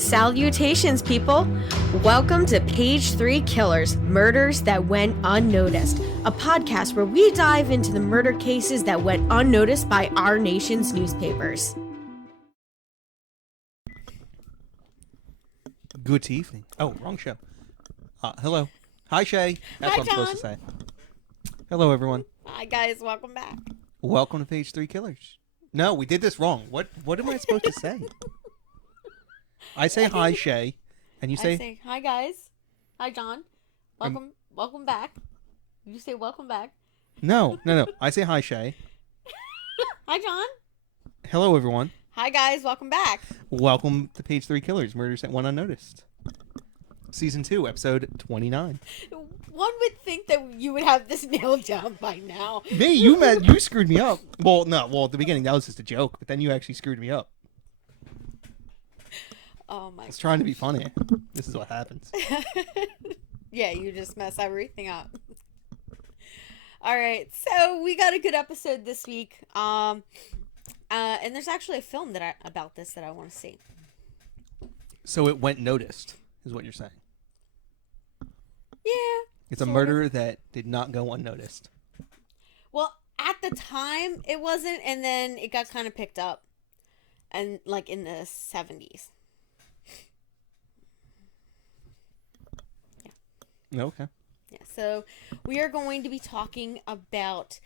Salutations, people! Welcome to Page 3 Killers, Murders That Went Unnoticed, a podcast where we dive into the murder cases that went unnoticed by our nation's newspapers. Good evening. Oh, wrong show. Hello. Hi, Shay. That's Hi, what I'm supposed to say. Hello, everyone. Hi, guys. Welcome back. Welcome to Page 3 Killers. No, we did this wrong. What am I supposed to say? I say hi, Shay, and you I say... say, hi, guys. Hi, John. Welcome back. You say welcome back. No. I say hi, Shay. Hi, John. Hello, everyone. Hi, guys. Welcome back. Welcome to Page 3 Killers, Murders That Went Unnoticed. Season 2, Episode 29. One would think that you would have this nailed down by now. Me? You screwed me up. Well, at the beginning, that was just a joke, but then you actually screwed me up. Oh, my God. I was trying to be funny. This is what happens. Yeah, you just mess everything up. All right, so we got a good episode this week. And there's actually a film about this that I want to see. So it went noticed, is what you're saying. Yeah. It's a murder that did not go unnoticed. Well, at the time it wasn't, and then it got kind of picked up, and like in the 70s. Okay. Yeah, so we are going to be talking about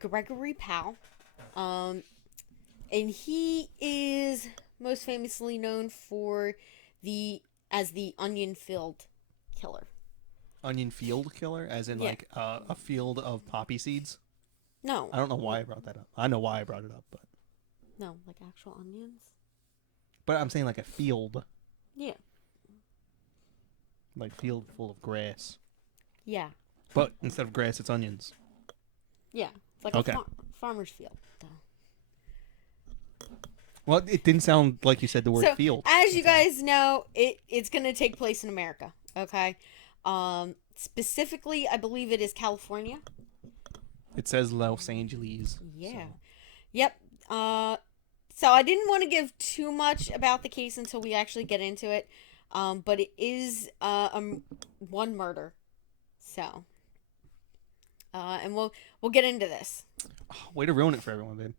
Gregory Powell. And he is most famously known for as the Onion Field Killer. Onion field killer? As in, like, a field of poppy seeds? No. I don't know why I brought that up. I know why I brought it up, but... No, like actual onions? But I'm saying, like, a field. Yeah. Like, field full of grass. Yeah. But instead of grass, it's onions. Yeah. It's like Okay. a farmer's field. Well, it didn't sound like you said the word field. As you guys know, it's going to take place in America, okay? Specifically, I believe it is California. It says Los Angeles. Yeah. So. Yep. So I didn't want to give too much about the case until we actually get into it. But it is one murder. So and we'll get into this. Oh, way to ruin it for everyone, babe.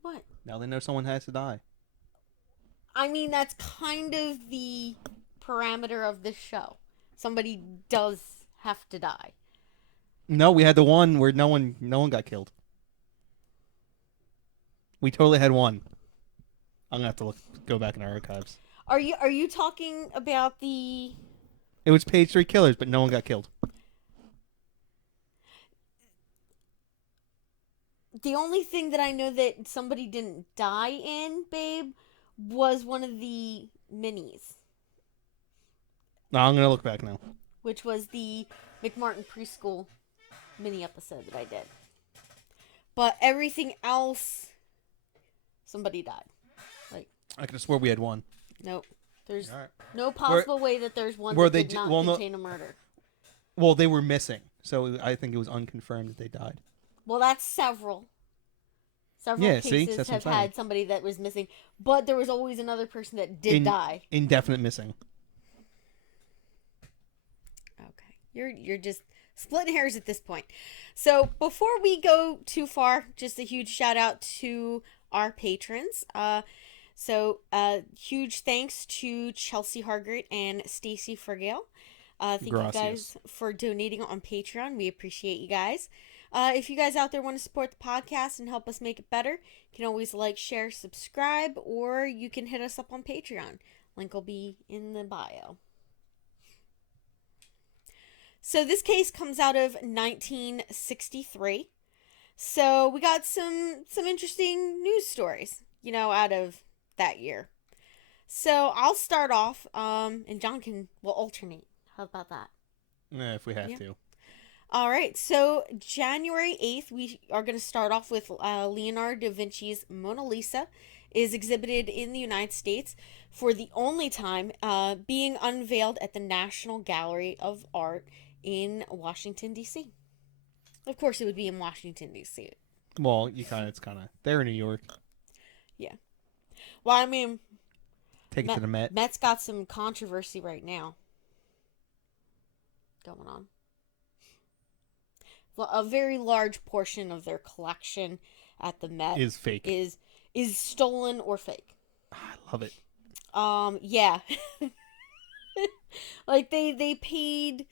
What? Now they know someone has to die. I mean, that's kind of the parameter of this show. Somebody does have to die. No, we had the one where no one got killed. We totally had one. I'm gonna have to go back in our archives. Are you talking about the... It was Page 3 Killers, but no one got killed. The only thing that I know that somebody didn't die in, babe, was one of the minis. No, I'm gonna look back now. Which was the McMartin preschool mini episode that I did. But everything else, somebody died. Like, I could have swore we had one. nope. There's no possible way that there's one that did not contain a murder. Well, they were missing, so I think it was unconfirmed that they died. Well, that's several. Yeah, Cases have had somebody that was missing, but there was always another person that did die. Indefinite missing. Okay, you're just splitting hairs at this point. So before we go too far, just a huge shout out to our patrons. So huge thanks to Chelsea Hargrett and Stacey Fragale. Thank you guys for donating on Patreon. We appreciate you guys. If you guys out there want to support the podcast and help us make it better, you can always like, share, subscribe, or you can hit us up on Patreon. Link will be in the bio. So this case comes out of 1963. So we got some interesting news stories, out of that year. So I'll start off, and John will alternate. How about that? Yeah, if we have to. All right, so January 8th, we are going to start off with Leonardo da Vinci's Mona Lisa is exhibited in the United States for the only time, being unveiled at the National Gallery of Art in Washington, D.C. Of course, it would be in Washington, D.C. Well, it's kind of, they're in New York. Yeah. Well, I mean... Take it to the Met. Met's got some controversy right now going on. A very large portion of their collection at the Met Is fake. Is stolen or fake. I love it. Yeah. Like they paid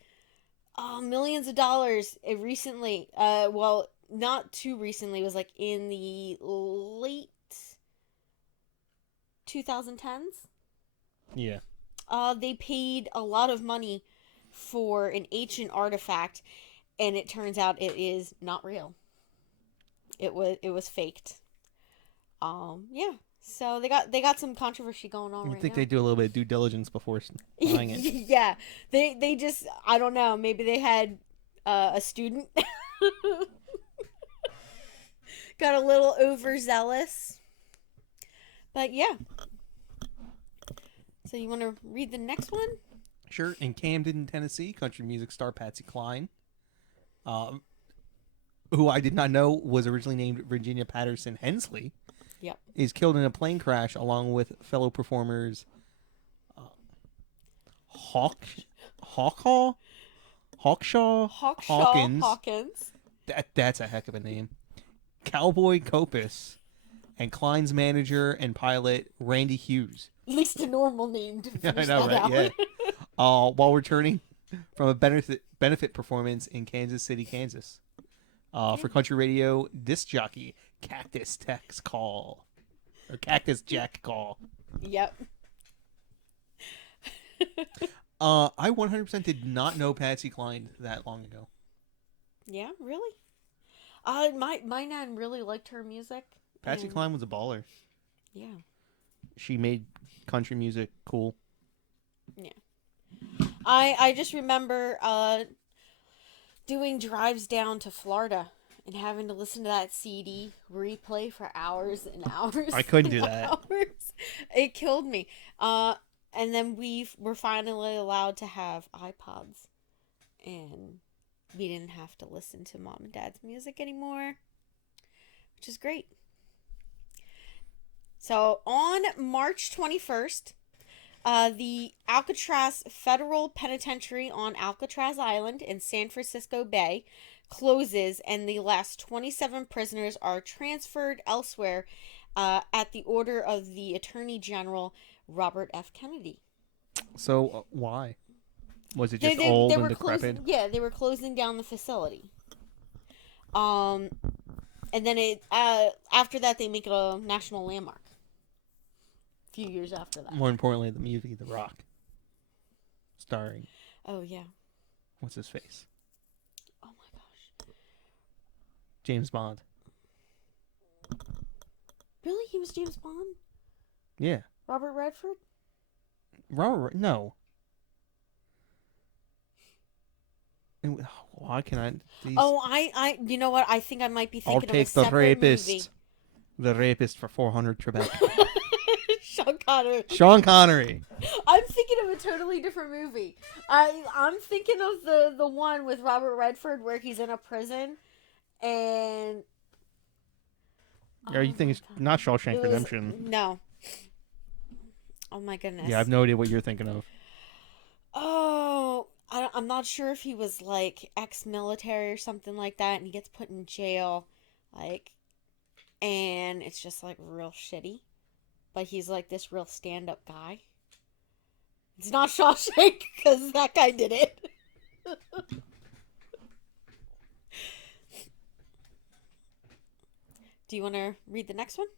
millions of dollars recently. Well, not too recently. It was like in the late 2010s. Yeah. They paid a lot of money for an ancient artifact, and it turns out it is not real. It was faked. Yeah. So they got some controversy going on I right think now. they do a little bit of due diligence before buying it. Yeah. They just, I don't know, maybe they had a student got a little overzealous. But yeah. So you want to read the next one? Sure. In Camden, Tennessee, country music star Patsy Cline, who I did not know was originally named Virginia Patterson Hensley, Yep. is killed in a plane crash along with fellow performers Hawkshaw Hawkins. That's a heck of a name. Cowboy Copus and Klein's manager and pilot Randy Hughes. At least a normal name to I finish know, that right? out. Yeah. While returning from a benefit performance in Kansas City, Kansas, for country radio disc jockey Cactus Jack Call. Yep. I 100% did not know Patsy Cline that long ago. Yeah, really? My nan really liked her music. Patsy Cline was a baller. Yeah. She made country music cool. Yeah. I just remember doing drives down to Florida and having to listen to that CD replay for hours and hours. I couldn't and do that. Hours. It killed me. And then we were finally allowed to have iPods, and we didn't have to listen to mom and dad's music anymore, which is great. So on March 21st, the Alcatraz Federal Penitentiary on Alcatraz Island in San Francisco Bay closes, and the last 27 prisoners are transferred elsewhere at the order of the Attorney General Robert F. Kennedy. So why? Was it just old and decrepit? They were closing down the facility. And then after that they make it a national landmark. A few years after that. More importantly, the movie The Rock, starring. Oh yeah. What's his face? Oh my gosh. James Bond. Really? He was James Bond? Yeah. Robert Redford? No. Why can I? I you know what? I think I might be I'll thinking take of a the separate rapist. movie. The rapist for 400 Trebek. Sean Connery. Sean Connery. I'm thinking of a totally different movie. I'm thinking of the one with Robert Redford where he's in a prison and. Are you thinking it's not Shawshank Redemption? No. Oh my goodness. Yeah, I have no idea what you're thinking of. Oh, I'm not sure if he was like ex-military or something like that, and he gets put in jail, like, and it's just like real shitty. But he's like this real stand-up guy. It's not Shawshank because that guy did it. Do you want to read the next one?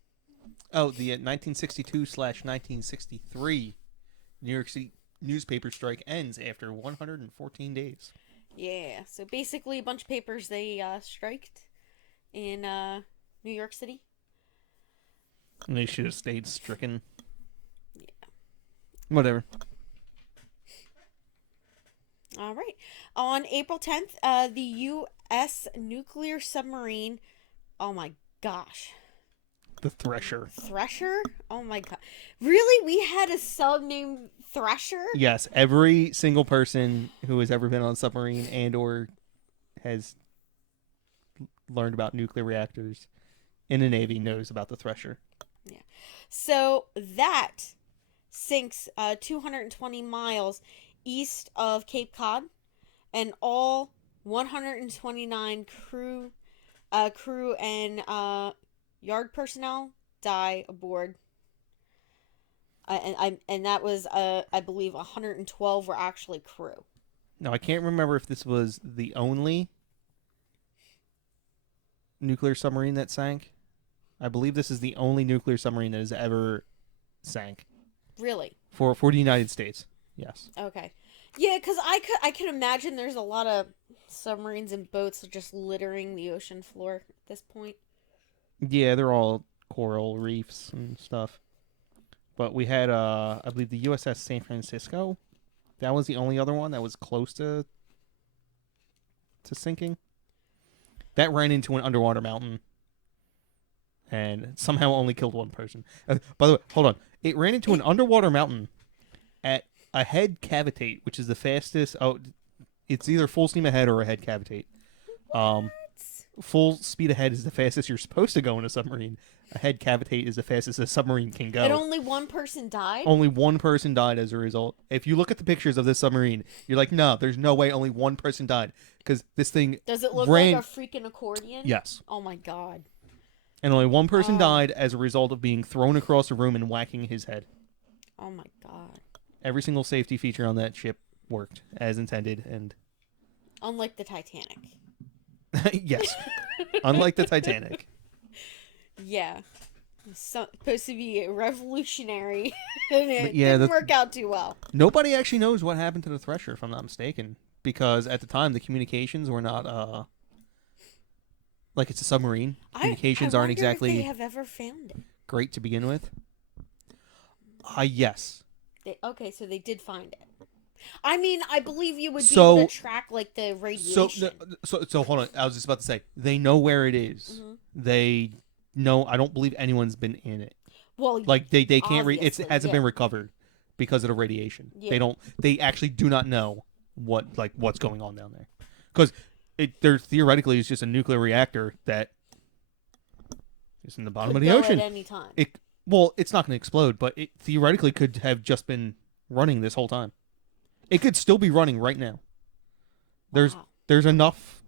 Oh, the 1962/1963 New York City newspaper strike ends after 114 days. Yeah, so basically a bunch of papers they striked in New York City. And they should have stayed stricken. Yeah. Whatever. All right. On April 10th, the U.S. nuclear submarine, oh my gosh. The Thresher. Thresher? Oh my god. Really? We had a sub named Thresher? Yes, every single person who has ever been on a submarine and or has learned about nuclear reactors in the Navy knows about the Thresher. Yeah. So that sinks 220 miles east of Cape Cod, and all 129 crew and yard personnel die aboard. And that was I believe 112 were actually crew. Now, I can't remember if this was the only nuclear submarine that sank. I believe this is the only nuclear submarine that has ever sank. Really? For the United States, yes. Okay. Yeah, because I could imagine there's a lot of submarines and boats just littering the ocean floor at this point. Yeah, they're all coral reefs and stuff. But we had, I believe, the USS San Francisco. That was the only other one that was close to sinking. That ran into an underwater mountain and somehow only killed one person. By the way, hold on. It ran into an underwater mountain at a head cavitate, which is the fastest. Oh, it's either full steam ahead or a head cavitate. Full speed ahead is the fastest you're supposed to go in a submarine. A head cavitate is the fastest a submarine can go. And only one person died? Only one person died as a result. If you look at the pictures of this submarine, you're like, no, there's no way only one person died. Because this thing Does it look like a freaking accordion? Yes. Oh my god. And only one person died as a result of being thrown across the room and whacking his head. Oh my god. Every single safety feature on that ship worked as intended, and unlike the Titanic. yes. Unlike the Titanic. Yeah. Supposed to be revolutionary, and it yeah, didn't work out too well. Nobody actually knows what happened to the Thresher, if I'm not mistaken, because at the time the communications were not like it's a submarine. Communications aren't exactly if they have ever found it. Great to begin with. Yes. Okay, so they did find it. I mean, I believe you would be able to track like the radiation. So hold on. I was just about to say they know where it is. Mm-hmm. They know. I don't believe anyone's been in it. Well, like they can't. It hasn't been recovered because of the radiation. Yeah. They don't. They actually do not know what's going on down there, because there theoretically is just a nuclear reactor that is in the bottom of the ocean at any time. It's not going to explode, but it theoretically could have just been running this whole time. It could still be running right now. There's enough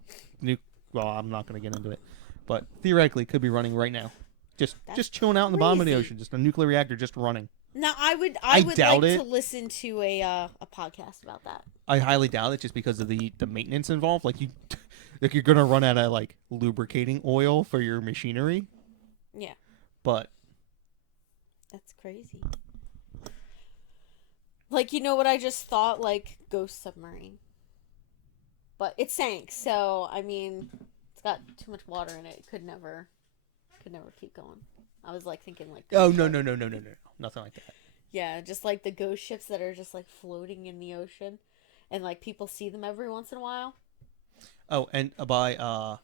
well, I'm not going to get into it, but theoretically it could be running right now. Just chilling out in the bottom of the ocean, just a nuclear reactor just running. Now, I would like to listen to a podcast about that. I highly doubt it, just because of the maintenance involved. Like you're going to run out of like lubricating oil for your machinery. Yeah. But that's crazy. Like, you know what I just thought? Like, Ghost Submarine. But it sank, so, I mean, it's got too much water in it. It could never keep going. I was, like, thinking, like... No. Nothing like that. Yeah, just, like, the ghost ships that are just, like, floating in the ocean. And, like, people see them every once in a while. Oh, and no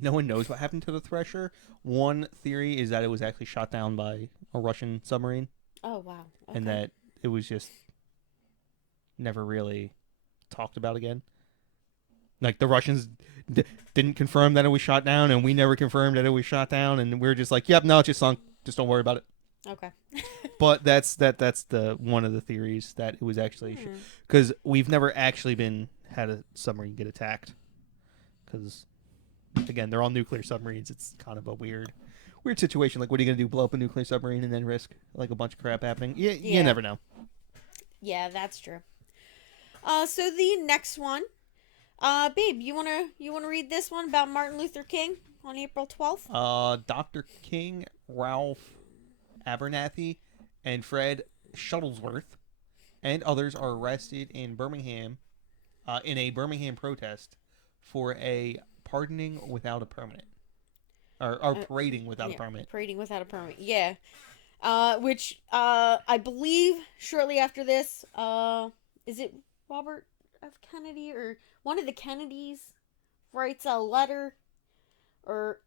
one knows what happened to the Thresher. One theory is that it was actually shot down by a Russian submarine. Oh, wow. Okay. And that it was just... never really talked about again. Like the Russians didn't confirm that it was shot down, and we never confirmed that it was shot down, and we were just like, "Yep, no, it just sunk. Just don't worry about it." Okay. But that's the one of the theories, that it was actually because we've never actually had a submarine get attacked, because again, they're all nuclear submarines. It's kind of a weird situation. Like, what are you gonna do? Blow up a nuclear submarine and then risk like a bunch of crap happening? You never know. Yeah, that's true. So the next one, babe, you wanna read this one about Martin Luther King on April 12th? Dr. King, Ralph Abernathy, and Fred Shuttlesworth, and others are arrested in Birmingham, in a Birmingham protest for a pardoning without a permit, or parading without a permit. Parading without a permit, yeah. Which I believe shortly after this, is it Robert F. Kennedy or one of the Kennedys writes a letter, or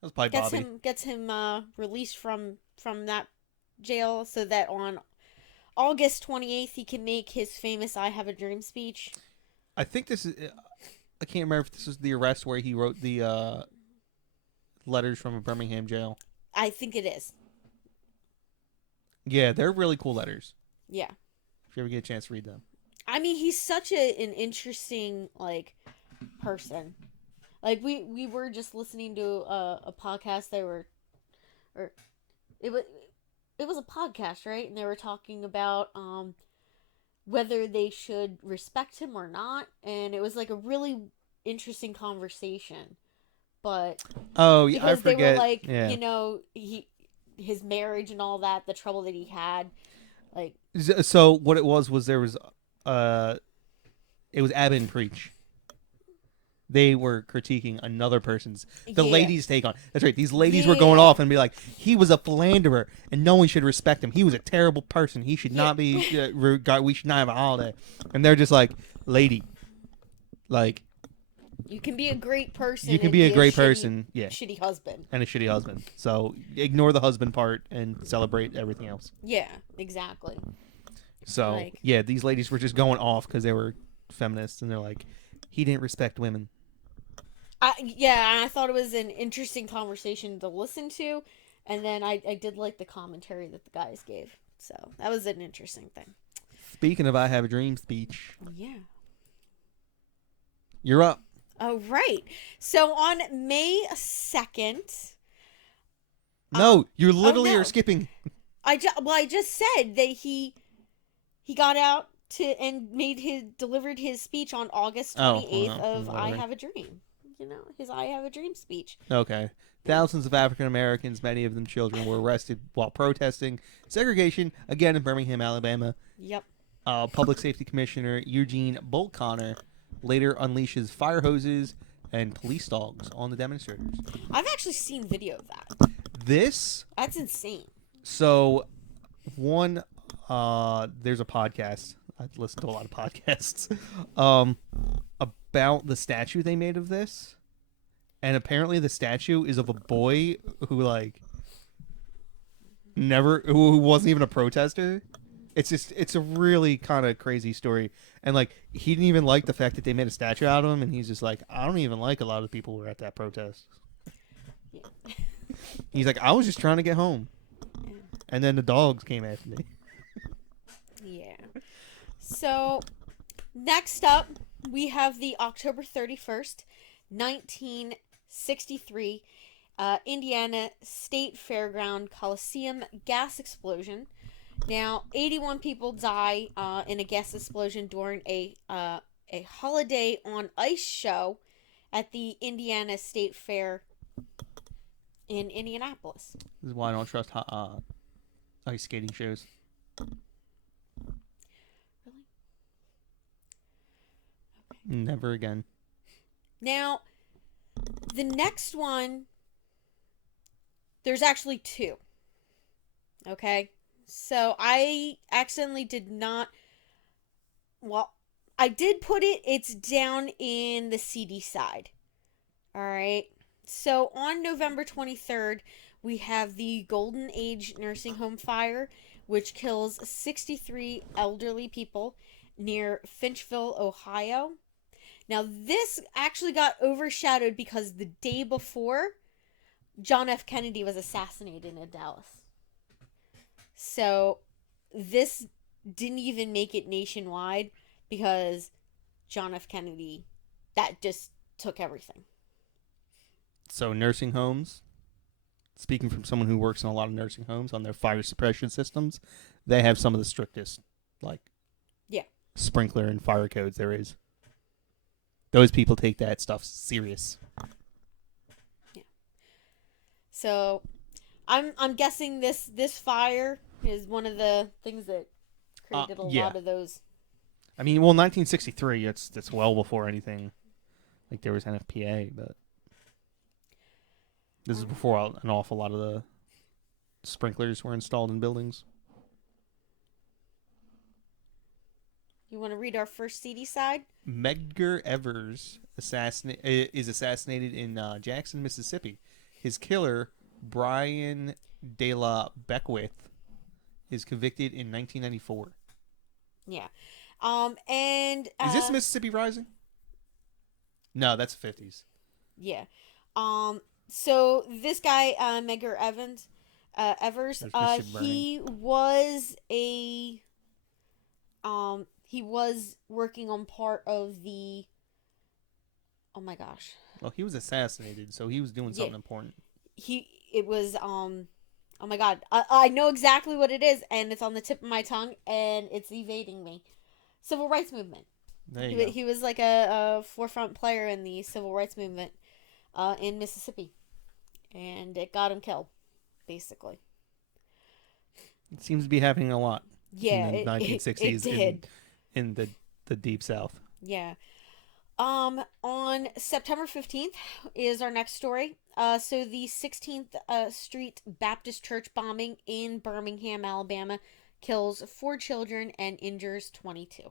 that was probably Bobby. Gets him released from that jail, so that on August 28th he can make his famous "I Have a Dream" speech. I think this is. I can't remember if this was the arrest where he wrote the letters from a Birmingham jail. I think it is. Yeah, they're really cool letters. Yeah. If you ever get a chance to read them. I mean, he's such an interesting, like, person. Like, we were just listening to a podcast. Or it was, it was a podcast, right? And they were talking about, whether they should respect him or not. And it was, like, a really interesting conversation. But, oh, yeah, because they were like, yeah. his marriage and all that, the trouble that he had, like. So what it was there was, it was Abba and Preach. They were critiquing another person's, the ladies' take on. That's right. These ladies were going off and be like, he was a philanderer and no one should respect him. He was a terrible person. He should not be. We should not have a holiday. And they're just like, lady, like. You can be a great person. You can be a great person. Yeah. Shitty husband. And a shitty husband. So ignore the husband part and celebrate everything else. Yeah, exactly. So, like, yeah, these ladies were just going off because they were feminists and they're like, he didn't respect women. Yeah, I thought it was an interesting conversation to listen to. And then I did like the commentary that the guys gave. So that was an interesting thing. Speaking of I Have a Dream speech. Yeah. You're up. Oh, right. So on May 2nd. No, you literally are skipping. I just said that he got out and delivered his speech on August 28th of I Have a Dream. You know, his I Have a Dream speech. Okay. Thousands of African Americans, many of them children, were arrested while protesting segregation, again in Birmingham, Alabama. Yep. Public Safety Commissioner Eugene Bullconnor later unleashes fire hoses and police dogs on the demonstrators. I've actually seen video of that. That's insane. So, there's a podcast. I've listened to a lot of podcasts about the statue they made of this. And apparently the statue is of a boy who who wasn't even a protester. It's a really kind of crazy story. And he didn't even like the fact that they made a statue out of him, and he's just like, I don't even like a lot of people who were at that protest. Yeah. He's like, I was just trying to get home. Yeah. And then the dogs came after me. Yeah. So, next up, we have the October 31st, 1963, Indiana State Fairground Coliseum gas explosion. Now, 81 people die in a gas explosion during a holiday on ice show at the Indiana State Fair in Indianapolis. This is why I don't trust ice skating shows. Really? Okay. Never again. Now, the next one, there's actually two. Okay? So I accidentally did not. Well, I did put it. It's down in the CD side. All right. So on November 23rd, we have the Golden Age nursing home fire, which kills 63 elderly people near Finchville, Ohio. Now, this actually got overshadowed because the day before, John F. Kennedy was assassinated in Dallas. So, this didn't even make it nationwide because John F. Kennedy, that just took everything. So, nursing homes, speaking from someone who works in a lot of nursing homes on their fire suppression systems, they have some of the strictest, sprinkler and fire codes there is. Those people take that stuff serious. Yeah. So, I'm guessing this fire is one of the things that created a lot of those. I mean, well, 1963, it's well before anything. There was NFPA, but this is before an awful lot of the sprinklers were installed in buildings. You want to read our first CD side? Medgar Evers is assassinated in Jackson, Mississippi. His killer, Brian De La Beckwith, is convicted in 1994. Yeah. And is this Mississippi Rising? No, that's the 50s. Yeah. So this guy, Medgar Evans, Evers. He was working on part of the. Oh my gosh. Well, he was assassinated, so he was doing something important. It was Oh my god, I know exactly what it is, and it's on the tip of my tongue, and it's evading me. Civil rights movement. He was like a forefront player in the civil rights movement in Mississippi, and it got him killed, basically. It seems to be happening a lot. Yeah, in the 1960s it did. In the Deep South. Yeah. On September 15th is our next story. So the 16th Street Baptist Church bombing in Birmingham, Alabama, kills 4 children and injures 22.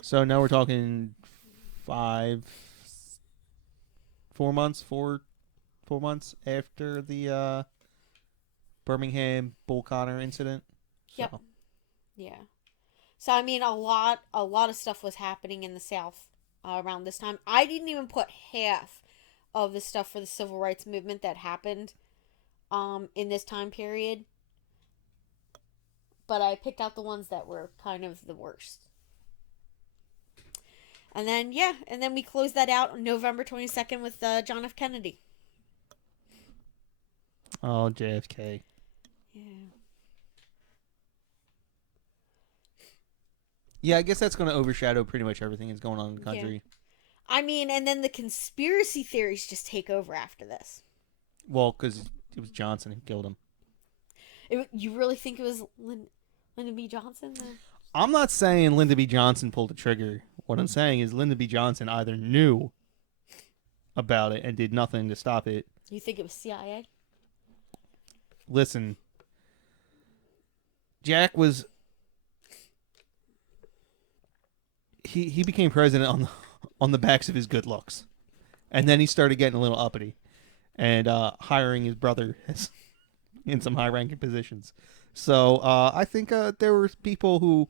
So now we're talking 4 months after the Birmingham Bull Connor incident. So. Yep. Yeah. So I mean, a lot of stuff was happening in the South around this time. I didn't even put half of the stuff for the civil rights movement that happened in this time period, but I picked out the ones that were kind of the worst. And then we closed that out on November 22nd with John F. Kennedy. Oh, JFK. Yeah. Yeah, I guess that's going to overshadow pretty much everything that's going on in the country. Yeah. I mean, and then the conspiracy theories just take over after this. Well, because it was Johnson who killed him. You really think it was Lyndon B. Johnson? I'm not saying Lyndon B. Johnson pulled the trigger. What I'm saying is Lyndon B. Johnson either knew about it and did nothing to stop it. You think it was CIA? Listen, Jack was... He became president on the backs of his good looks. And then he started getting a little uppity and hiring his brother in some high-ranking positions. So I think there were people who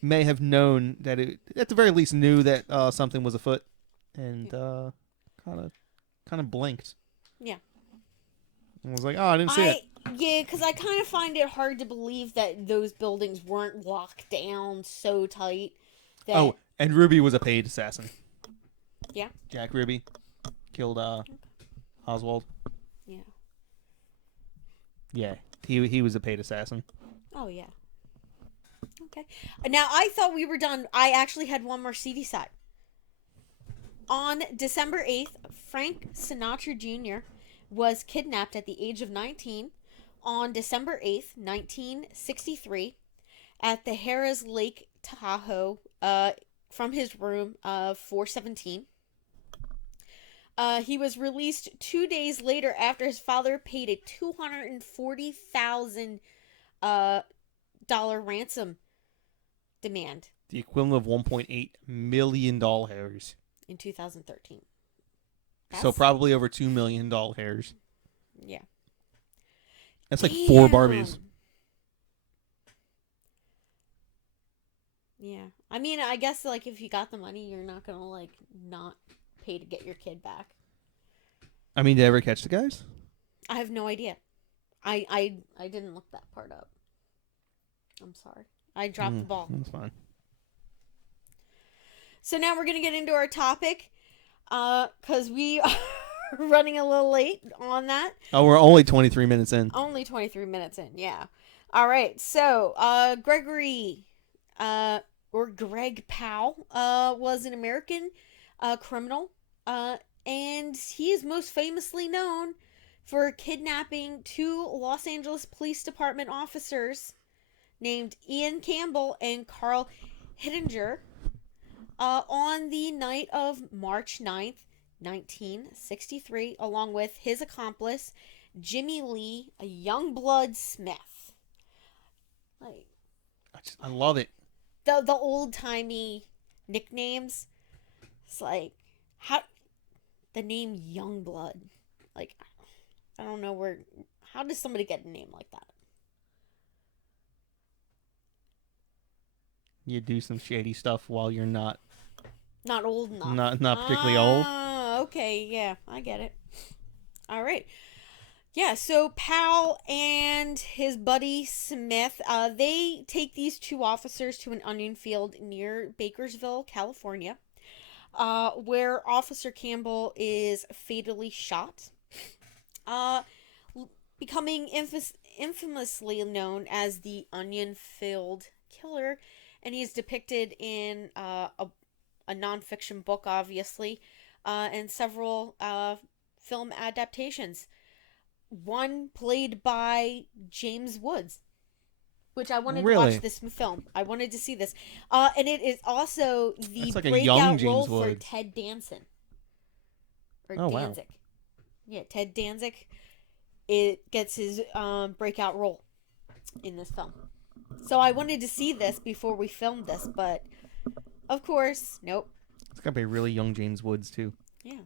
may have known that it, at the very least, knew that something was afoot, and kind of blinked. Yeah. And was like, "Oh, I didn't see it." Yeah, because I kind of find it hard to believe that those buildings weren't locked down so tight. That... And Ruby was a paid assassin. Yeah. Jack Ruby killed Oswald. Yeah. Yeah, he was a paid assassin. Oh, yeah. Okay. Now, I thought we were done. I actually had one more CD side. On December 8th, Frank Sinatra Jr. was kidnapped at the age of 19 on December 8th, 1963, at the Harris Lake Tahoe from his room 417. He was released 2 days later after his father paid a $240,000 ransom demand. The equivalent of $1.8 million In 2013. So probably over $2 million. Yeah. That's like 4 Barbies. Yeah. I mean, I guess, like, if you got the money, you're not going to, like, not pay to get your kid back. I mean, did they ever catch the guys? I have no idea. I didn't look that part up. I'm sorry. I dropped the ball. That's fine. So now we're going to get into our topic, because we are running a little late on that. Oh, we're only 23 minutes in. Only 23 minutes in, yeah. All right, so Gregory, or Greg Powell, was an American criminal, and he is most famously known for kidnapping 2 Los Angeles Police Department officers named Ian Campbell and Carl Hittinger on the night of March 9th, 1963, along with his accomplice, Jimmy Lee, a Youngblood Smith. Like, I love it. The old-timey nicknames. It's like, how... The name Youngblood. Like, I don't know where... How does somebody get a name like that? You do some shady stuff while you're not old enough. Not particularly old. Okay, yeah, I get it. All right. Yeah, so Powell and his buddy Smith, they take these two officers to an onion field near Bakersville, California, where Officer Campbell is fatally shot, uh, becoming infamously known as the onion field killer, and he's depicted in a nonfiction book, obviously, and several film adaptations. One played by James Woods, which I wanted to watch Really? this film. I wanted to see this. And it is also the That's like a young breakout role James for Woods. Ted Danson. Or Oh wow. Danzig. Yeah, Ted Danzig. It gets his breakout role in this film. So I wanted to see this before we filmed this, but of course, nope. It's gotta be really young James Woods too. Yeah.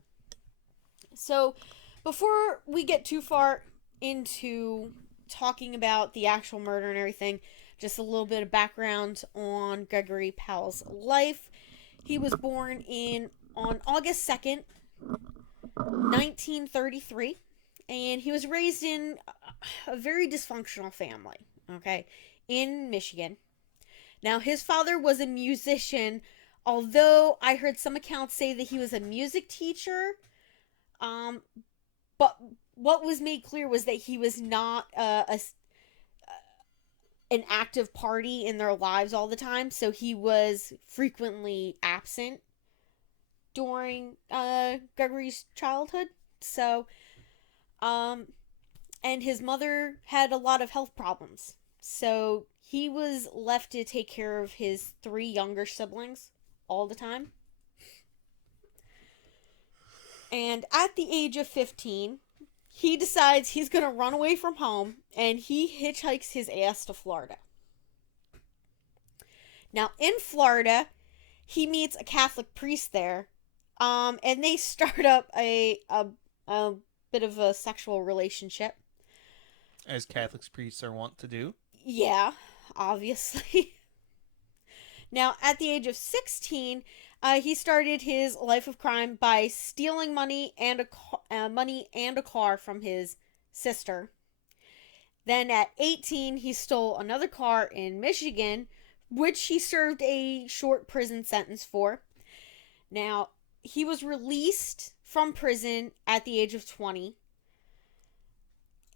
So before we get too far into talking about the actual murder and everything, just a little bit of background on Gregory Powell's life. He was born on August 2nd, 1933, and he was raised in a very dysfunctional family, okay, in Michigan. Now, his father was a musician, although I heard some accounts say that he was a music teacher. But what was made clear was that he was not an active party in their lives all the time, so he was frequently absent during Gregory's childhood. So, and his mother had a lot of health problems, so he was left to take care of his three younger siblings all the time. And at the age of 15, he decides he's going to run away from home, and he hitchhikes his ass to Florida. Now, in Florida, he meets a Catholic priest there, and they start up a bit of a sexual relationship. As Catholic priests are wont to do. Yeah, obviously. Now, at the age of 16, he started his life of crime by stealing money and a car from his sister. Then at 18, he stole another car in Michigan, which he served a short prison sentence for. Now, he was released from prison at the age of 20.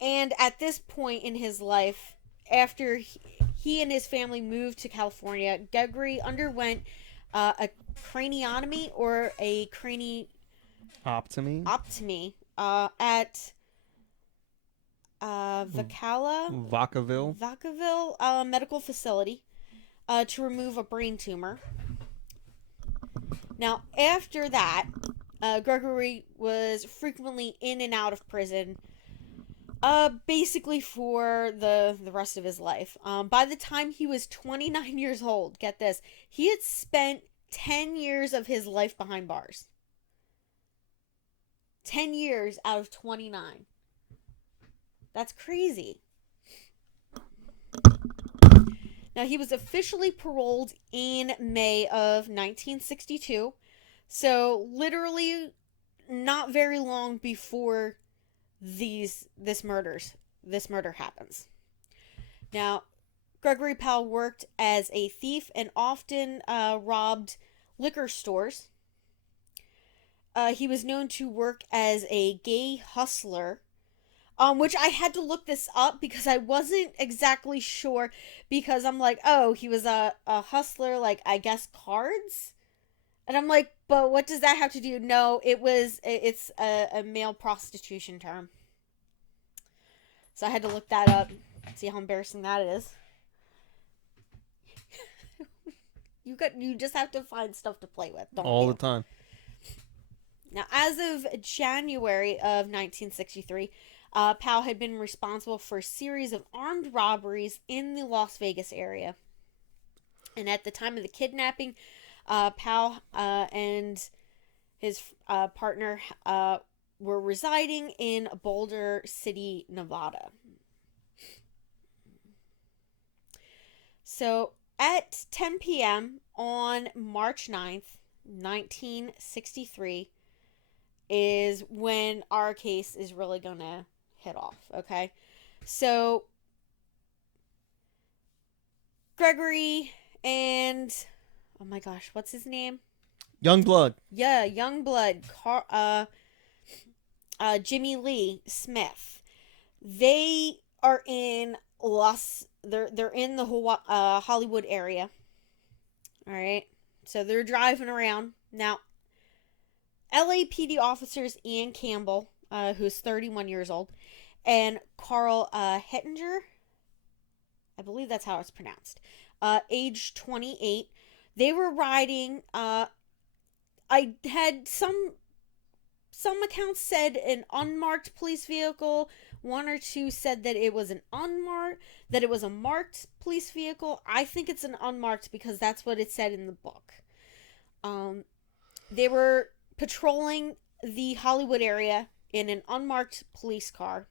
And at this point in his life, after he and his family moved to California, Gregory underwent a craniotomy or a Optomy at Vacaville Medical Facility to remove a brain tumor. Now, after that, Gregory was frequently in and out of prison, basically for the rest of his life. By the time he was 29 years old, get this, he had spent 10 years of his life behind bars. 10 years out of 29. That's crazy. Now, he was officially paroled in May of 1962. So, literally not very long before this murder happens. Now, Gregory Powell worked as a thief and often robbed liquor stores. He was known to work as a gay hustler, which I had to look this up because I wasn't exactly sure, because I'm like, oh, he was a hustler, like, I guess cards? And I'm like, but what does that have to do? No, it's a male prostitution term. So I had to look that up, see how embarrassing that is. You just have to find stuff to play with, don't all you? the time. Now, as of January of 1963, Powell had been responsible for a series of armed robberies in the Las Vegas area. And at the time of the kidnapping, Powell and his partner were residing in Boulder City, Nevada. So, at 10 p.m. on March 9th, 1963, is when our case is really going to hit off. Okay, so Gregory and oh my gosh, what's his name? Youngblood. Yeah, Youngblood. Jimmy Lee Smith. They are in They're in the Hollywood area. All right, so they're driving around now. LAPD officers Ian Campbell, who's 31 years old, and Carl Hettinger, I believe that's how it's pronounced, age 28. They were riding. I had some accounts said an unmarked police vehicle. One or two said that it was a marked police vehicle. I think it's an unmarked because that's what it said in the book. They were patrolling the Hollywood area in an unmarked police car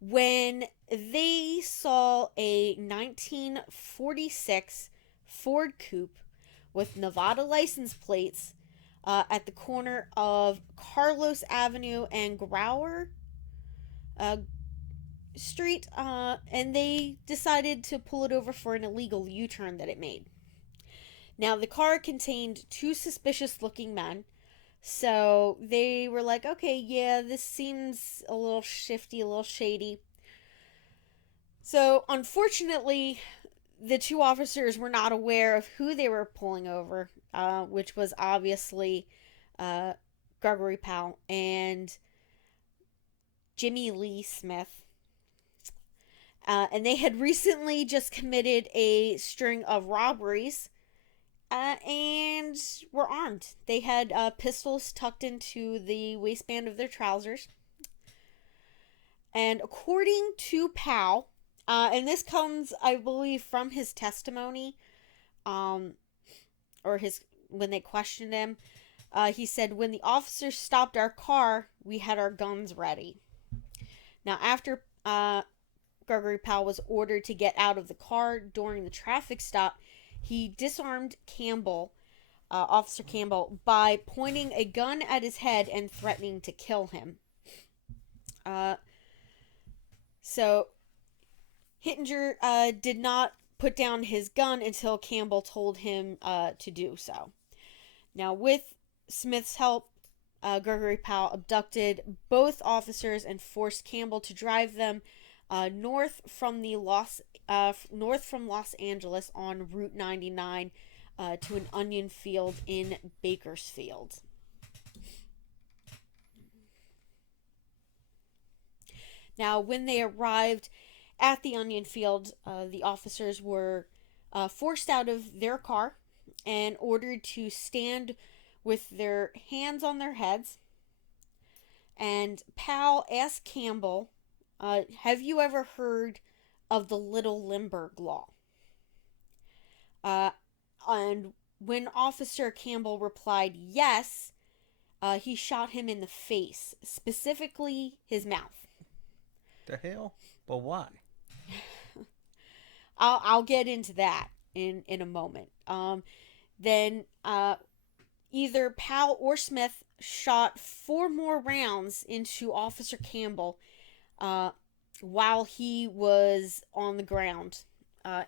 when they saw a 1946 Ford Coupe with Nevada license plates at the corner of Carlos Avenue and Gower Street, and they decided to pull it over for an illegal U-turn that it made. Now, the car contained two suspicious-looking men, so they were like, okay, yeah, this seems a little shifty, a little shady. So, unfortunately, the two officers were not aware of who they were pulling over, which was obviously Gregory Powell and Jimmy Lee Smith. And they had recently just committed a string of robberies and were armed. They had pistols tucked into the waistband of their trousers. And according to Powell, and this comes, I believe, from his testimony, or when they questioned him, he said, when the officers stopped our car, we had our guns ready. Now, after Gregory Powell was ordered to get out of the car during the traffic stop, he disarmed Officer Campbell, by pointing a gun at his head and threatening to kill him. So, Hittinger did not put down his gun until Campbell told him to do so. Now, with Smith's help, Gregory Powell abducted both officers and forced Campbell to drive them north from Los Angeles on Route 99 to an onion field in Bakersfield. Now, when they arrived at the onion field, the officers were forced out of their car and ordered to stand with their hands on their heads. And Powell asked Campbell, have you ever heard of the Little Limburg Law? And when Officer Campbell replied yes, he shot him in the face, specifically his mouth. The hell? But why? I'll get into that in a moment. Then either Powell or Smith shot 4 more rounds into Officer Campbell while he was on the ground,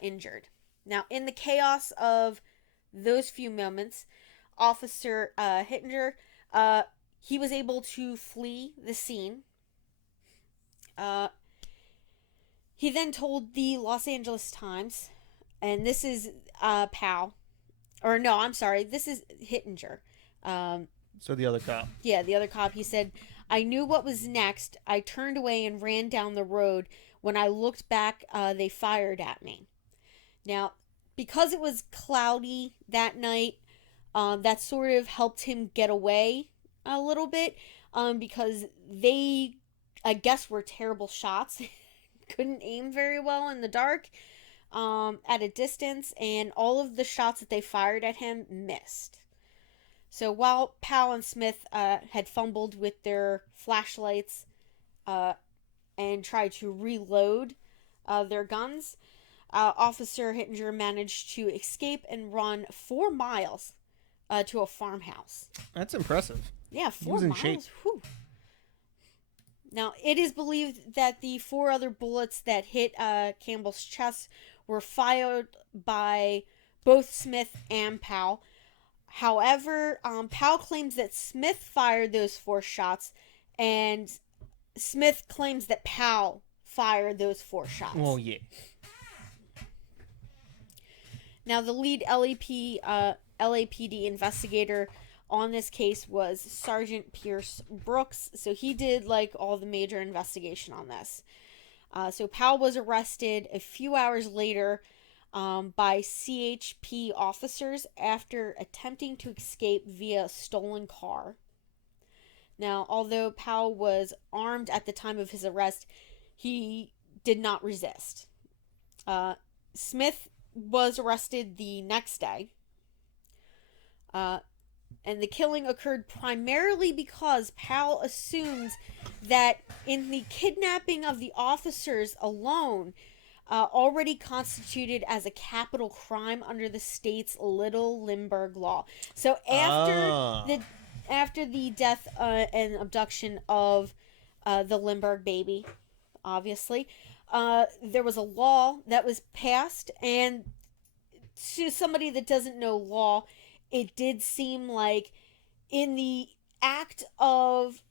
injured. Now, in the chaos of those few moments, Officer Hittinger, he was able to flee the scene. He then told the Los Angeles Times, and this is Powell, or no, I'm sorry, this is Hittinger. So the other cop. Yeah, the other cop. He said, I knew what was next. I turned away and ran down the road. When I looked back, they fired at me. Now, because it was cloudy that night, that sort of helped him get away a little bit, because they, I guess, were terrible shots. Couldn't aim very well in the dark at a distance, and all of the shots that they fired at him missed. So while Powell and Smith had fumbled with their flashlights and tried to reload their guns, Officer Hittinger managed to escape and run 4 miles to a farmhouse. That's impressive. Yeah, 4 miles. Whew. Now, it is believed that the 4 other bullets that hit Campbell's chest were fired by both Smith and Powell. However, Powell claims that Smith fired those 4 shots, and Smith claims that Powell fired those 4 shots. Well, yeah. Now, the lead LAPD investigator on this case was Sergeant Pierce Brooks, so he did like all the major investigation on this. So Powell was arrested a few hours later by CHP officers after attempting to escape via a stolen car. Now, although Powell was armed at the time of his arrest, he did not resist. Smith was arrested the next day. And the killing occurred primarily because Powell assumes that in the kidnapping of the officers alone already constituted as a capital crime under the state's Little Limburg law. So after the death and abduction of the Limburg baby, obviously, there was a law that was passed, and to somebody that doesn't know law, it did seem like in the act of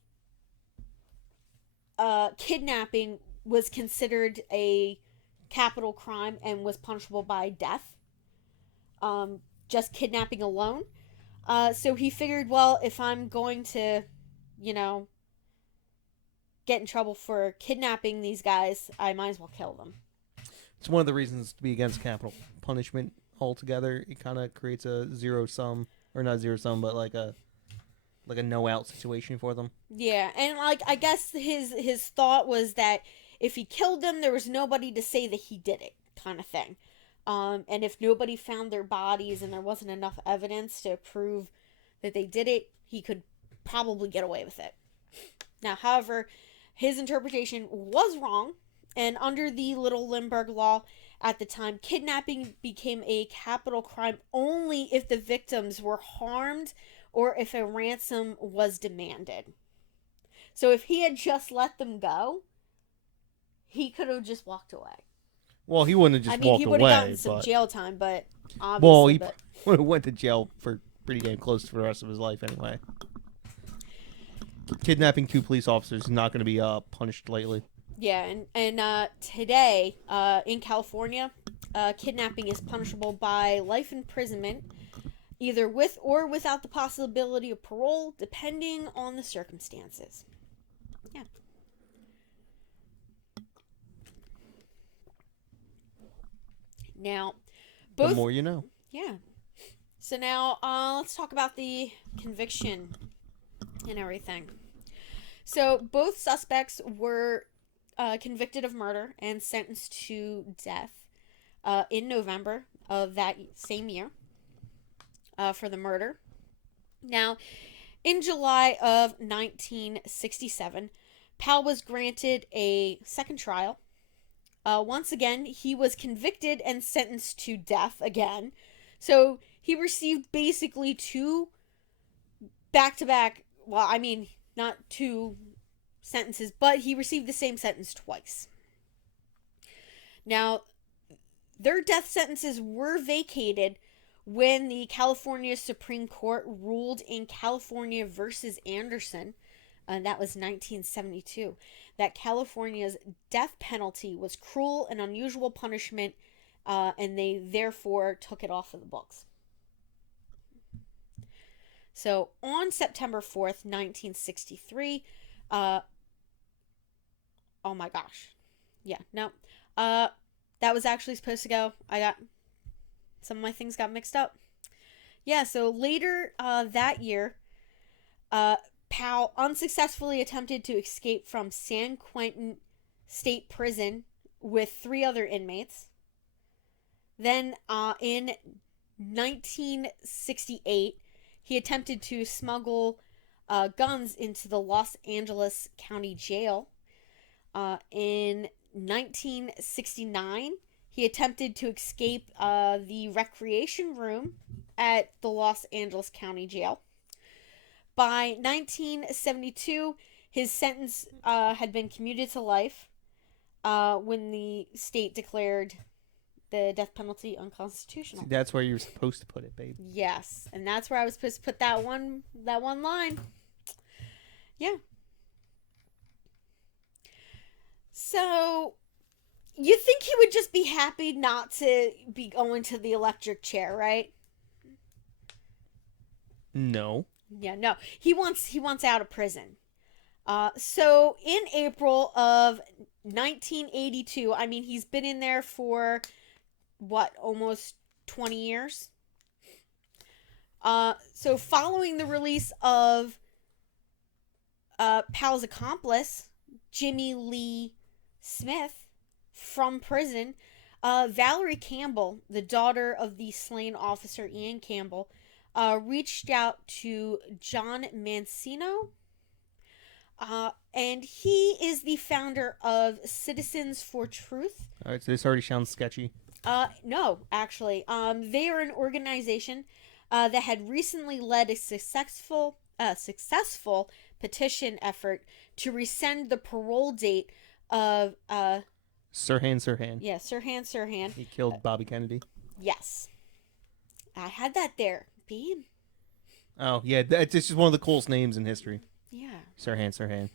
kidnapping was considered a capital crime and was punishable by death. Just kidnapping alone. So he figured, well, if I'm going to, get in trouble for kidnapping these guys, I might as well kill them. It's one of the reasons to be against capital punishment altogether. It kind of creates a zero sum, or not zero sum, but like a no out situation for them. Yeah, and I guess his thought was that if he killed them, there was nobody to say that he did it, kind of thing. And if nobody found their bodies and there wasn't enough evidence to prove that they did it, he could probably get away with it. Now, however, his interpretation was wrong, and under the Little Limburg law at the time, kidnapping became a capital crime only if the victims were harmed or if a ransom was demanded. So if he had just let them go, he could have just walked away. Well, he wouldn't have just walked away. He would have gotten some jail time, but obviously... Well, he would have went to jail for pretty damn close for the rest of his life anyway. Kidnapping 2 police officers is not going to be punished lightly. Yeah, and today, in California, kidnapping is punishable by life imprisonment, either with or without the possibility of parole, depending on the circumstances. Yeah. Now, the more you know. Yeah. So now, let's talk about the conviction and everything. So both suspects were convicted of murder and sentenced to death in November of that same year for the murder. Now, in July of 1967, Powell was granted a second trial. Once again, he was convicted and sentenced to death again. So he received basically 2 back-to-back, well, I mean, not 2 sentences, but he received the same sentence twice. Now, their death sentences were vacated when the California Supreme Court ruled in California versus Anderson, and that was 1972, that California's death penalty was cruel and unusual punishment, and they therefore took it off of the books. So, on September 4th, 1963, oh my gosh. Yeah, no. That was actually supposed to go. Some of my things got mixed up. Yeah, so later that year, Powell unsuccessfully attempted to escape from San Quentin State Prison with 3 other inmates. Then, in 1968, he attempted to smuggle guns into the Los Angeles County Jail. In 1969, he attempted to escape the recreation room at the Los Angeles County Jail. By 1972, His sentence had been commuted to life when the state declared the death penalty unconstitutional. See, that's where you're supposed to put it, babe. Yes, and that's where I was supposed to put that one line. Yeah. So, you think he would just be happy not to be going to the electric chair, right? No. Yeah, no. He wants out of prison. So in April of 1982, I mean, he's been in there for what, almost 20 years? So following the release of Powell's accomplice, Jimmy Lee Smith, from prison, Valerie Campbell, the daughter of the slain officer Ian Campbell, reached out to John Mancino, and he is the founder of Citizens for Truth. All right, so this already sounds sketchy. No, actually. They are an organization that had recently led a successful petition effort to rescind the parole date of Sirhan Sirhan. Yeah, Sirhan Sirhan. He killed Bobby Kennedy. Yes. I had that there, babe. Oh, yeah, it's just one of the coolest names in history. Yeah. Sirhan Sirhan.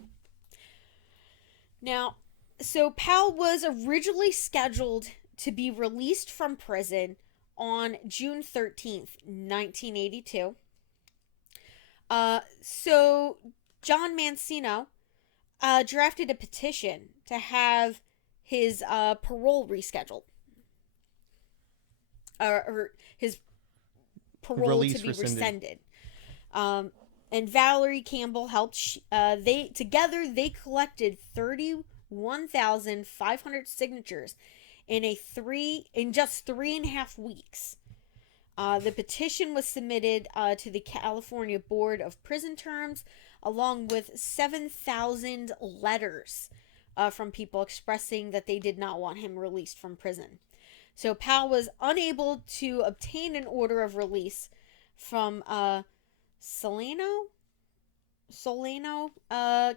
Now, so Powell was originally scheduled to be released from prison on June 13th, 1982. So John Mancino drafted a petition to have his parole rescheduled. Or his parole to be rescinded. And Valerie Campbell helped. They collected 31,500 signatures in just 3.5 weeks. The petition was submitted to the California Board of Prison Terms, along with 7,000 letters from people expressing that they did not want him released from prison. So Powell was unable to obtain an order of release from Solano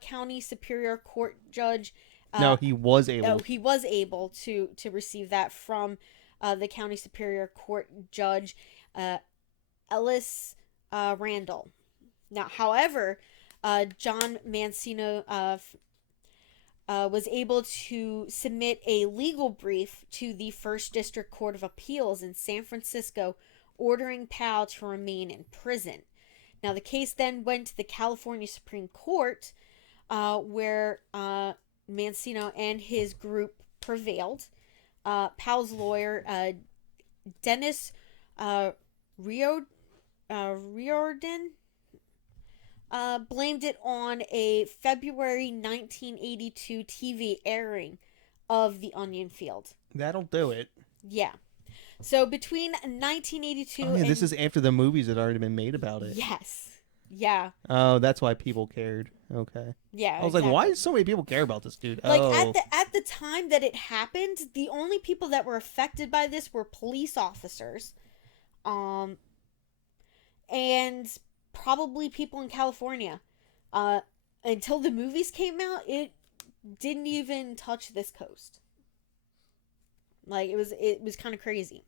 County Superior Court Judge. No, he was able. Oh, he was able to receive that from the County Superior Court Judge Ellis Randall. Now, however, John Mancino was able to submit a legal brief to the First District Court of Appeals in San Francisco, ordering Powell to remain in prison. Now, the case then went to the California Supreme Court, where Mancino and his group prevailed. Powell's lawyer, Dennis Riordan, blamed it on a February 1982 TV airing of The Onion Field. That'll do it. Yeah. So between 1982 and... this is after the movies had already been made about it. Yes. Yeah. Oh, that's why people cared. Okay. Yeah, I was like, why do so many people care about this dude? Like, at the time that it happened, the only people that were affected by this were police officers. And probably people in California. Until the movies came out, it didn't even touch this coast. Like, it was kind of crazy.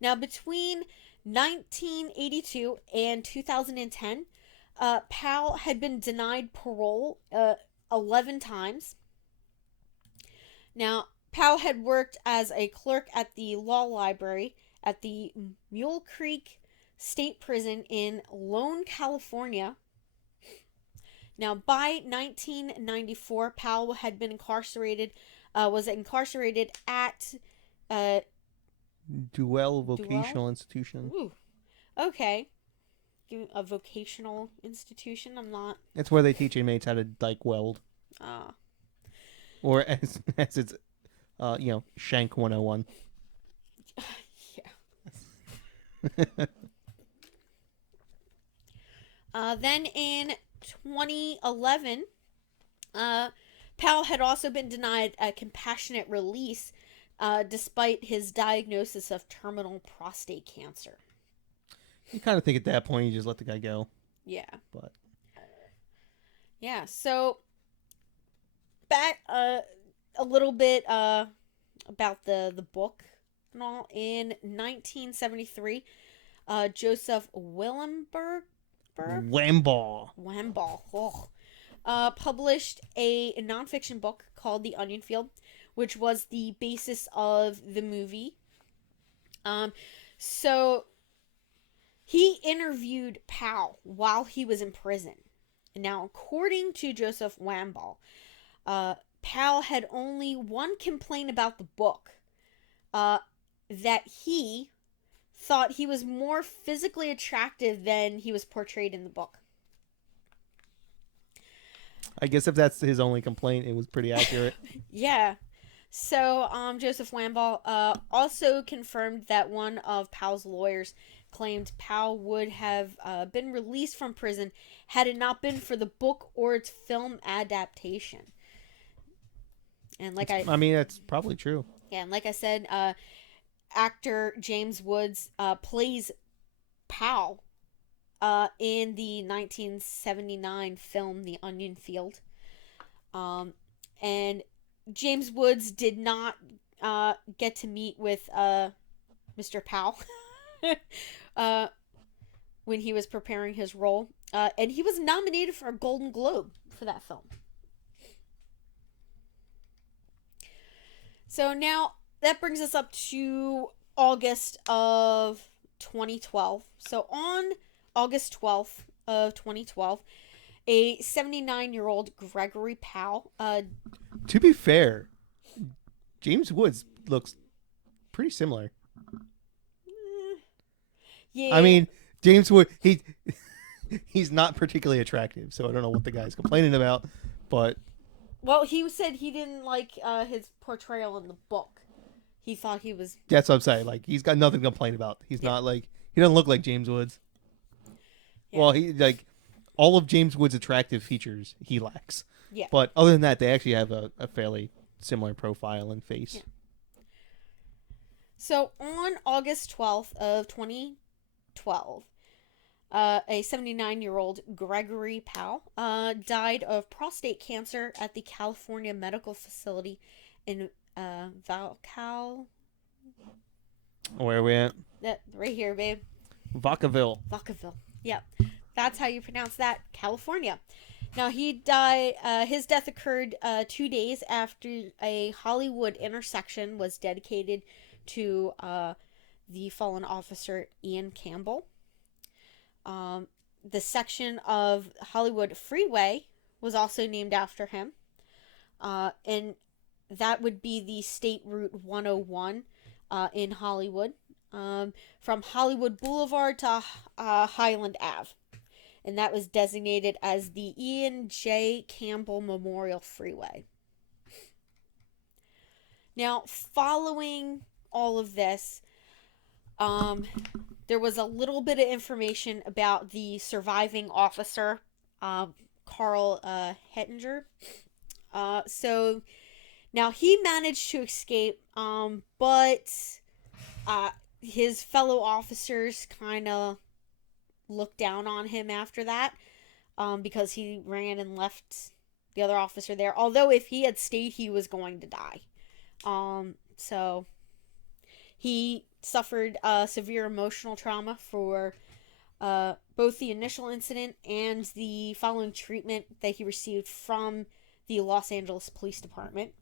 Now, between 1982 and 2010, Powell had been denied parole 11 times. Now, Powell had worked as a clerk at the law library at the Mule Creek State Prison in Lone, California. Now, by 1994, Powell had been was incarcerated at Duell Vocational Institution. Ooh, okay. A vocational institution? I'm not... It's where they teach inmates how to, like, weld. Ah. Or as it's, Shank 101. Yeah. Then in 2011, Powell had also been denied a compassionate release despite his diagnosis of terminal prostate cancer. You kind of think at that point you just let the guy go. Yeah. But Yeah. So back a little bit about the book and all. In 1973, Joseph Whamball. Published a nonfiction book called The Onion Field, which was the basis of the movie. So he interviewed Powell while he was in prison. Now, according to Joseph Whamball, Powell had only one complaint about the book, that he thought he was more physically attractive than he was portrayed in the book. I guess if that's his only complaint, it was pretty accurate. Yeah. So, Joseph Whamball also confirmed that one of Powell's lawyers claimed Powell would have been released from prison had it not been for the book or its film adaptation. And I mean, that's probably true. Yeah, and like I said, actor James Woods plays Powell in the 1979 film The Onion Field. And James Woods did not get to meet with Mr. Powell when he was preparing his role. And he was nominated for a Golden Globe for that film. So now that brings us up to August of 2012. So on August 12th of 2012, a 79-year-old Gregory Powell. To be fair, James Woods looks pretty similar. Yeah. I mean, James Wood, he's not particularly attractive, so I don't know what the guy's complaining about, but... Well, he said he didn't like his portrayal in the book. He thought he was... That's what I'm saying. Like, he's got nothing to complain about. He's not like... He doesn't look like James Woods. Yeah. Well, he, like... All of James Woods' attractive features, he lacks. Yeah. But other than that, they actually have a fairly similar profile and face. Yeah. So, on August 12th of 2012... a 79-year-old Gregory Powell died of prostate cancer at the California Medical Facility in Vacaville. Where are we at? Right here, babe. Vacaville. Yep. That's how you pronounce that. California. Now, he died. His death occurred 2 days after a Hollywood intersection was dedicated to the fallen officer Ian Campbell. The section of Hollywood Freeway was also named after him. And that would be the State Route 101 in Hollywood. From Hollywood Boulevard to Highland Ave. And that was designated as the Ian J. Campbell Memorial Freeway. Now, following all of this, there was a little bit of information about the surviving officer, Carl Hettinger. So now he managed to escape, but his fellow officers kind of looked down on him after that, because he ran and left the other officer there. Although if he had stayed, he was going to die. So he suffered severe emotional trauma for both the initial incident and the following treatment that he received from the Los Angeles Police Department.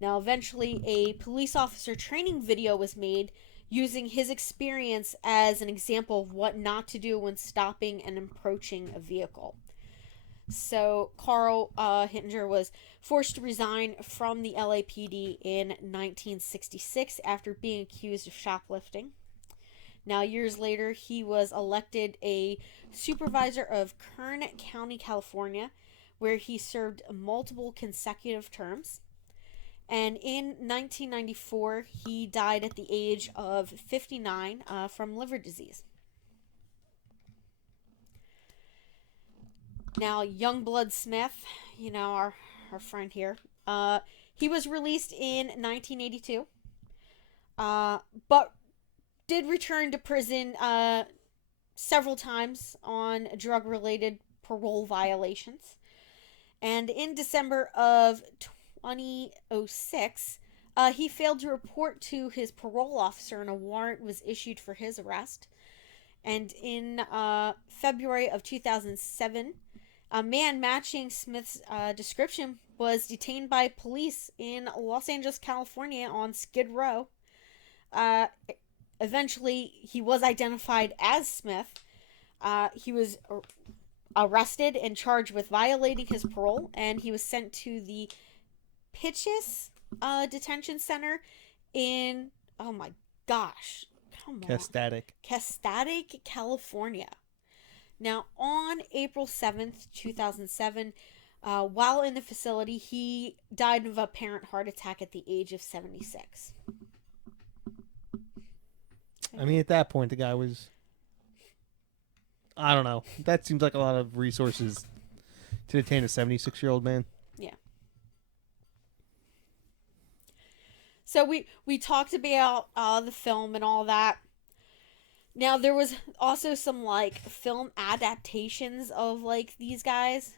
Now, eventually, a police officer training video was made using his experience as an example of what not to do when stopping and approaching a vehicle. So, Carl Hettinger was forced to resign from the LAPD in 1966 after being accused of shoplifting. Now, years later, he was elected a supervisor of Kern County, California, where he served multiple consecutive terms. And in 1994, he died at the age of 59 from liver disease. Now, Youngblood Smith, our friend here, he was released in 1982, but did return to prison several times on drug-related parole violations. And in December of 2006, he failed to report to his parole officer, and a warrant was issued for his arrest. And in February of 2007, a man matching Smith's description was detained by police in Los Angeles, California on Skid Row. Eventually, he was identified as Smith. He was arrested and charged with violating his parole, and he was sent to the Pitchess detention center in, oh my gosh, come on, Castatic, California. Now, on April 7th, 2007, while in the facility, he died of a apparent heart attack at the age of 76. I mean, at that point, the guy was... I don't know. That seems like a lot of resources to detain a 76-year-old man. Yeah. So we talked about the film and all that. Now, there was also some, like, film adaptations of, like, these guys.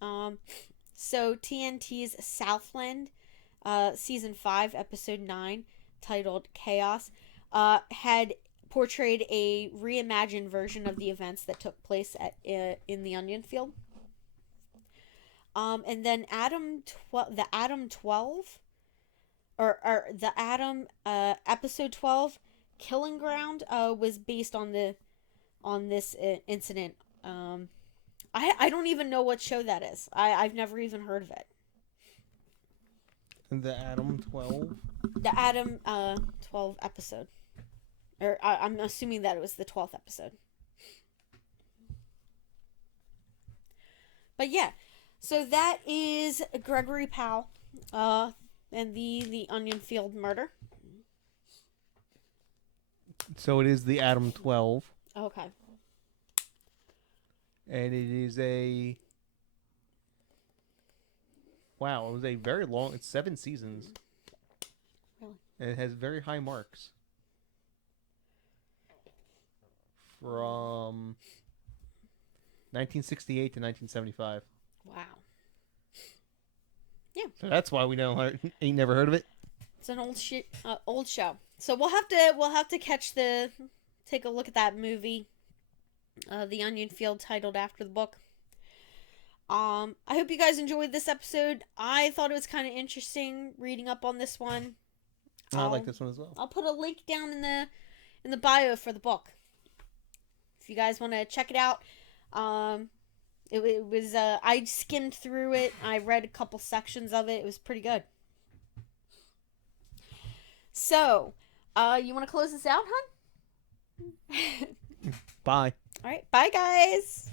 So TNT's Southland, Season 5, Episode 9, titled Chaos, had portrayed a reimagined version of the events that took place in the Onion Field. And then the Adam 12, or the Adam Episode 12, Killing Ground, was based on this incident. I don't even know what show that is. I've never even heard of it. The Adam 12? The Adam 12 episode. Or I'm assuming that it was the 12th episode. But yeah, so that is Gregory Powell and the Onion Field murder. So it is the Adam 12. Okay. And it is a... Wow, it was a very long... It's 7 seasons. Really? And it has very high marks. From 1968 to 1975. Wow. Yeah. So that's why we don't ain't never heard of it. It's an old show. So we'll have to take a look at that movie, The Onion Field, titled after the book. I hope you guys enjoyed this episode. I thought it was kind of interesting reading up on this one. I like this one as well. I'll put a link down in the bio for the book. If you guys want to check it out, it was I skimmed through it. I read a couple sections of it. It was pretty good. So, you want to close this out, hon? Bye. All right, bye guys.